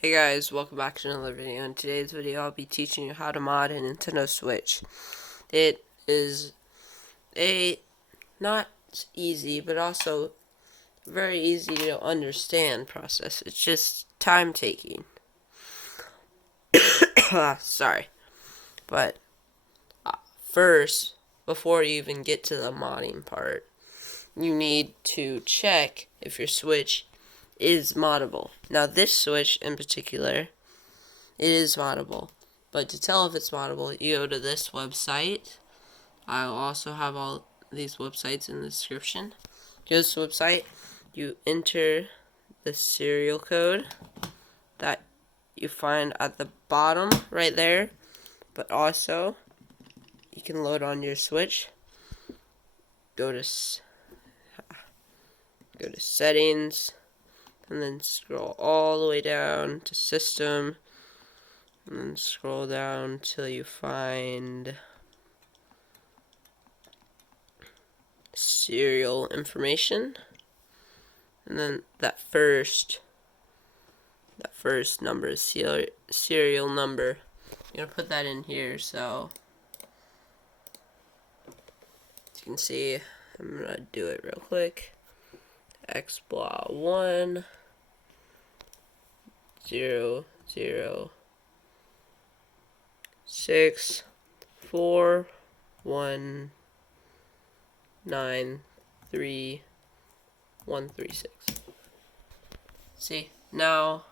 Hey guys, welcome back to another video. In today's video, I'll be teaching you how to mod a Nintendo Switch. It is a not easy, but also very easy to understand process. It's just time taking. Sorry. But first, before you even get to the modding part, you need to check if your Switch is moddable. Now this Switch in particular, it is moddable. But to tell if it's moddable, you go to this website. I'll also have all these websites in the description. Go to this website, you enter the serial code that you find at the bottom right there. But also, you can load on your Switch. Go to settings, and then scroll all the way down to system. And then scroll down till you find serial information. And then that first number is serial number. You're gonna put that in here, so as you can see, I'm gonna do it real quick. XBLA1 0 0 6 4 1 9 3 1 3 6. See, now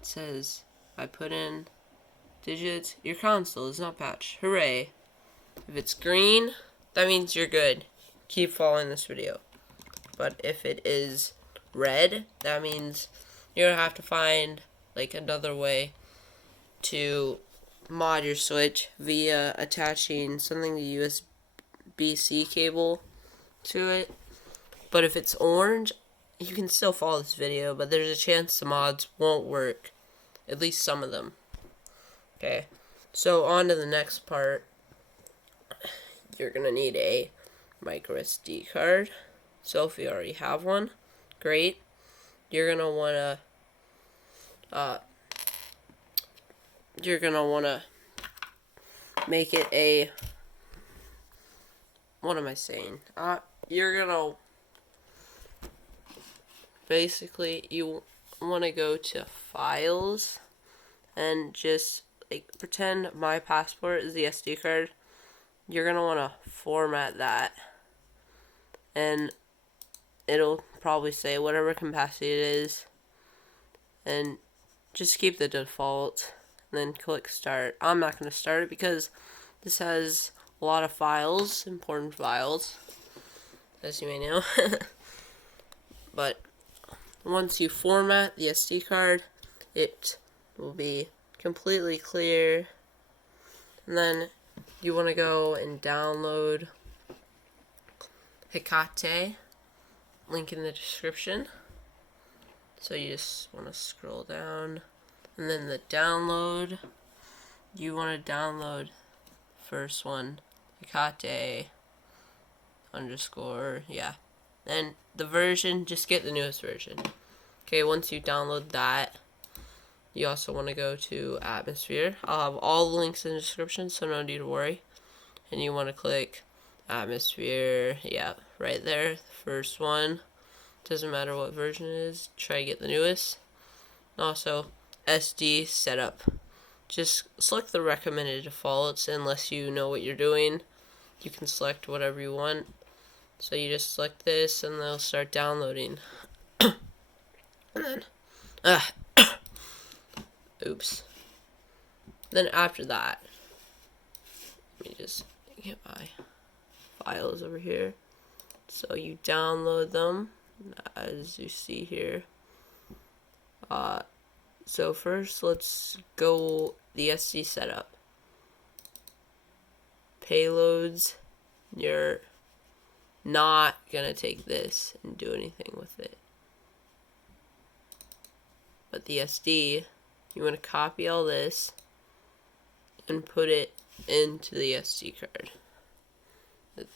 it says I put in digits. Your console is not patched. Hooray! If it's green, that means you're good. Keep following this video. But if it is red, that means you're gonna have to find like another way to mod your Switch via attaching something to USB-C cable to it. But if it's orange, you can still follow this video, but there's a chance the mods won't work. At least some of them. Okay, so on to the next part. You're gonna need a micro SD card. So if you already have one, great. You're gonna wanna make it a, what am I saying? You're gonna basically, you want to go to files and just like pretend my passport is the SD card. You're gonna want to format that, and it'll probably say whatever capacity it is, and just keep the default, and then click start. I'm not going to start it because this has a lot of files, important files, as you may know. But once you format the SD card, it will be completely clear, and then you want to go and download Hecate, link in the description. So you just want to scroll down, and then the download, you want to download first one, Hecate _ yeah. And the version, just get the newest version. Okay, once you download that, you also want to go to Atmosphere. I'll have all the links in the description, so no need to worry. And you want to click Atmosphere, yeah, right there, first one. Doesn't matter what version it is, try to get the newest. Also, SD setup. Just select the recommended defaults unless you know what you're doing. You can select whatever you want. So you just select this and they'll start downloading. And then, oops. Then after that, let me just get my files over here. So you download them, as you see here. So first, let's go the SD setup. Payloads, you're not gonna take this and do anything with it. But the SD, you want to copy all this and put it into the SD card.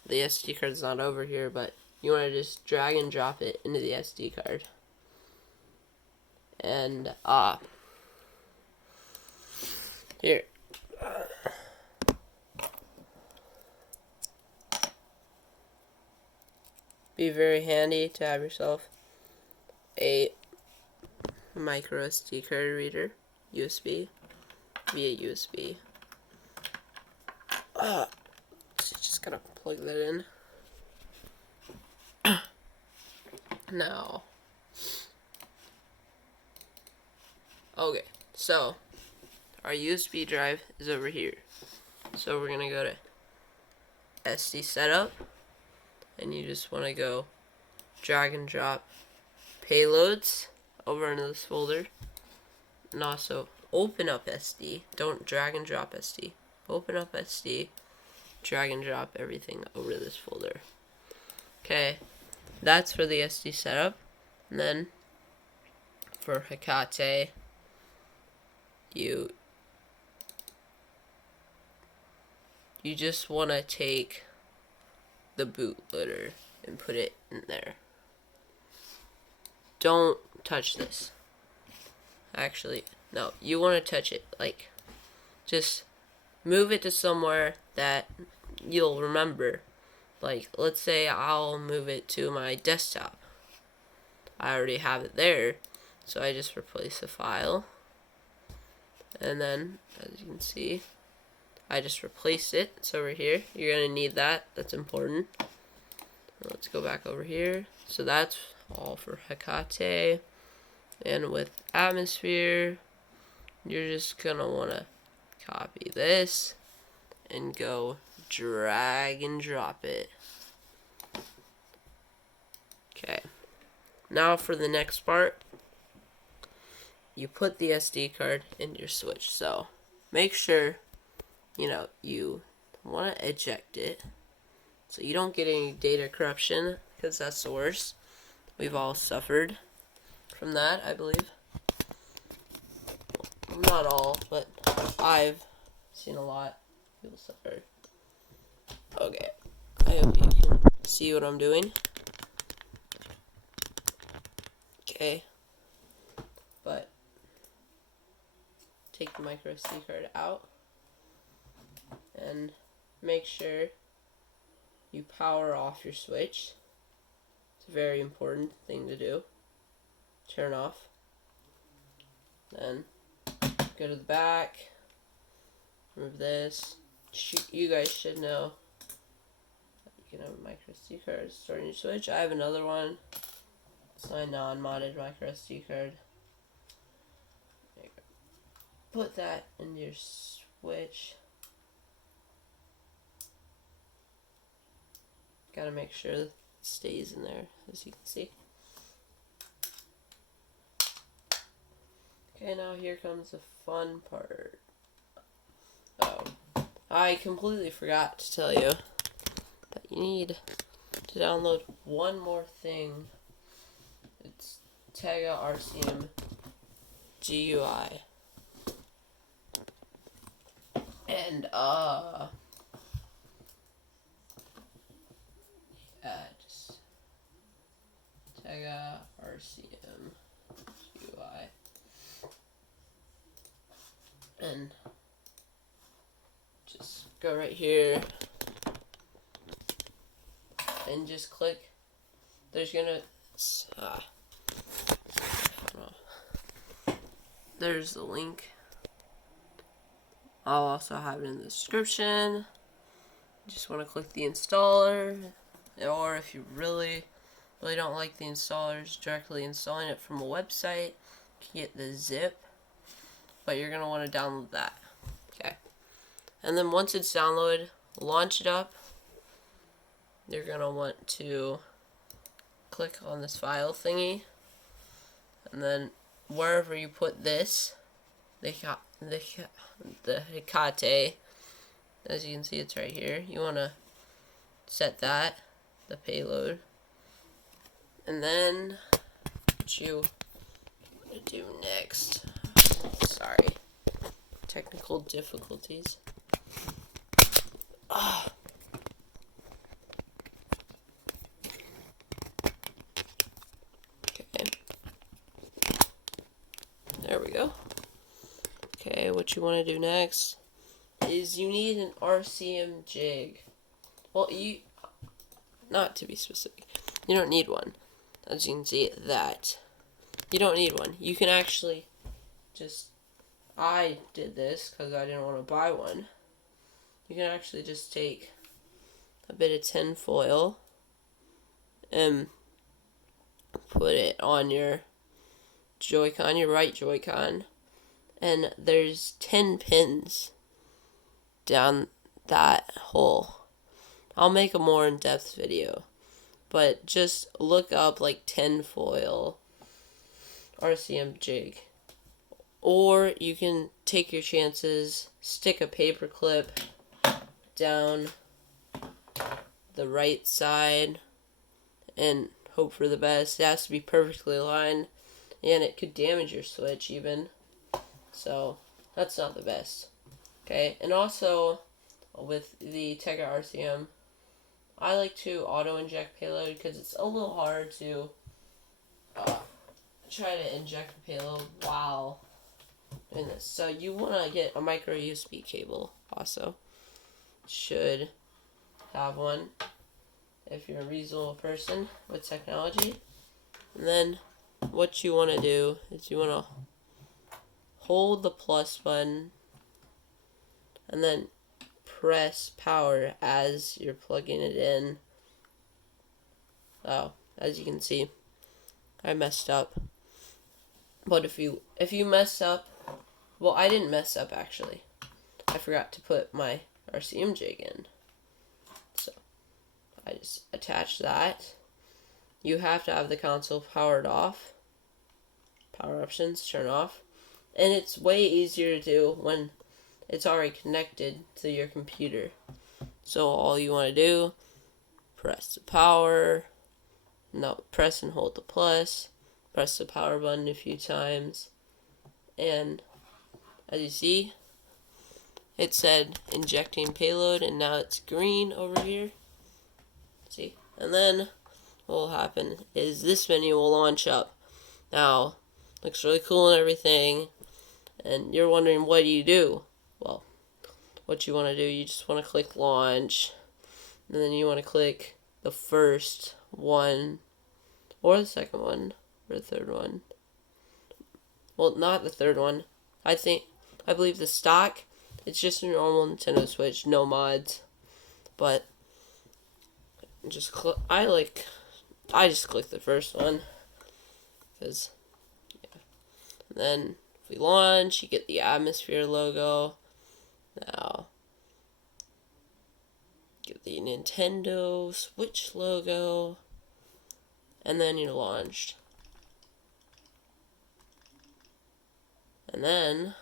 The SD card's not over here, but you want to just drag and drop it into the SD card. And here. Be very handy to have yourself a micro SD card reader, USB, via USB. So just gotta plug that in. Now, okay, so our USB drive is over here. So we're gonna go to SD setup, and you just want to go drag and drop payloads over into this folder, and also open up SD. Don't drag and drop SD. Open up SD, drag and drop everything over to this folder. Okay, that's for the SD setup. And then for Hecate, you just want to take the bootloader and put it in there. Don't touch this. Actually, no, you want to touch it. Like, just move it to somewhere that you'll remember. Like, let's say I'll move it to my desktop. I already have it there, so I just replace the file. And then, as you can see, I just replaced it. It's over here. You're going to need that. That's important. Let's go back over here. So that's all for Hecate. And with Atmosphere, you're just going to want to copy this and go drag and drop it. Okay. Now for the next part, you put the SD card in your switch. So make sure, you want to eject it so you don't get any data corruption, because that's the worst. We've all suffered from that, I believe. Not all, but I've seen a lot of people suffer. Okay, I hope you can see what I'm doing. Okay, but take the micro SD card out and make sure you power off your switch. It's a very important thing to do. Turn off. Then go to the back. Remove this. You guys should know that you can have a micro SD card stored your switch. I have another one. It's my non-modded micro SD card. There you go. Put that in your switch. Gotta make sure it stays in there, as you can see. Okay, now here comes the fun part. Oh, I completely forgot to tell you that you need to download one more thing. It's Tega Rcm Gui. And just Tega Rcm Gui. And just go right here and just click. There's there's the link. I'll also have it in the description. Just want to click the installer, or if you really don't like the installers directly installing it from a website, you can get the zip, but you're going to want to download that. Okay. And then once it's downloaded, launch it up. You're going to want to click on this file thingy, and then wherever you put this, the Hecate, as you can see, it's right here. You want to set that, the payload, and then what you want to do next. Sorry, technical difficulties. Okay. There we go. Okay, what you want to do next is you need an RCM jig. Well, not to be specific, you don't need one. As you can see, you don't need one. You can actually I did this because I didn't want to buy one. You can actually just take a bit of tin foil and put it on your Joy-Con, your right Joy-Con, and there's 10 pins down that hole. I'll make a more in-depth video, but just look up like tin foil RCM jig, or you can take your chances, stick a paper clip down the right side and hope for the best. It has to be perfectly aligned, and it could damage your switch even, so that's not the best. Okay, and also with the Tegra RCM, I like to auto inject payload because it's a little hard to try to inject the payload while doing this. So you want to get a micro USB cable also. Should have one if you're a reasonable person with technology. And then what you want to do is you want to hold the plus button and then press power as you're plugging it in. Oh, as you can see, I messed up. But if you mess up, well, I didn't mess up actually. I forgot to put my RCM jig in. So I just attached that. You have to have the console powered off. Power options, turn off. And it's way easier to do when it's already connected to your computer. So all you want to do, press the power, press and hold the plus, press the power button a few times, and as you see, it said injecting payload, and now it's green over here. See? And then what will happen is this menu will launch up. Now, looks really cool and everything, and you're wondering, what do you do? Well, what you want to do, you just want to click launch, and then you want to click the first one, or the second one, or the third one. Well, not the third one. I believe the stock, it's just a normal Nintendo Switch, no mods. But I just click the first one, because yeah. And then if we launch, you get the Atmosphere logo. Now get the Nintendo Switch logo, and then you're launched. And then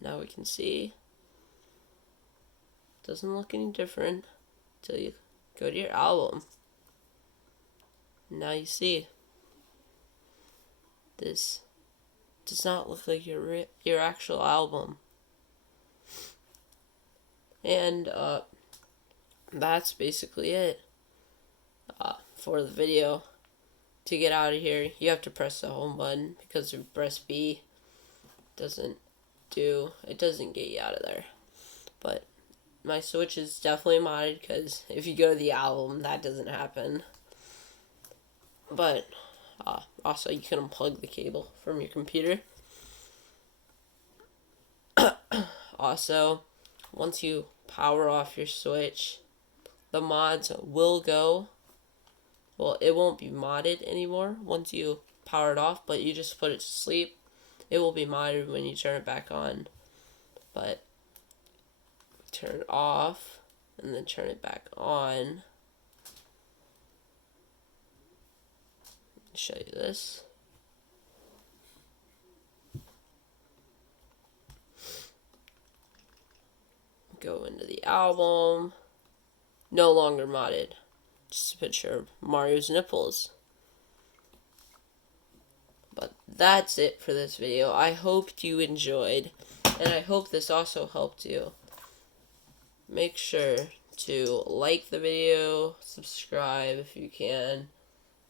now we can see it doesn't look any different until you go to your album. Now you see this does not look like your actual album. And that's basically it for the video. To get out of here, you have to press the home button, because if you press B, it doesn't get you out of there. But my Switch is definitely modded, because if you go to the album, that doesn't happen. But also, you can unplug the cable from your computer. Also, once you power off your Switch, the mods will go. Well, it won't be modded anymore once you power it off, but you just put it to sleep. It will be modded when you turn it back on. But turn it off and then turn it back on. Show you this. Go into the album. No longer modded. Just a picture of Mario's nipples. But that's it for this video. I hope you enjoyed, and I hope this also helped you. Make sure to like the video, subscribe if you can.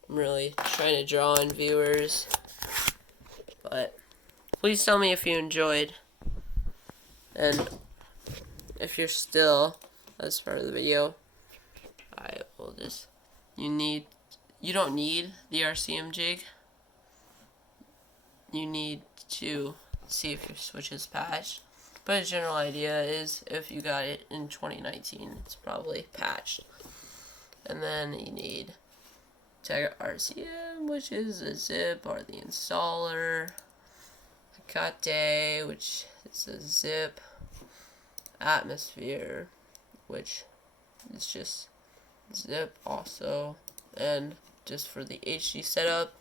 I'm really trying to draw in viewers, but please tell me if you enjoyed. And if you're still as part of the video, I will just, you don't need the RCM jig. You need to see if your switch is patched. But a general idea is if you got it in 2019, it's probably patched. And then you need tag RCM, which is a zip, or the installer. Kate, which is a zip. Atmosphere, which is just zip also. And just for the HD setup,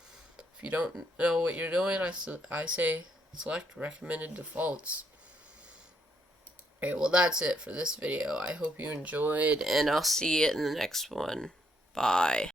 if you don't know what you're doing, I say select recommended defaults. Okay, well that's it for this video. I hope you enjoyed, and I'll see you in the next one. Bye.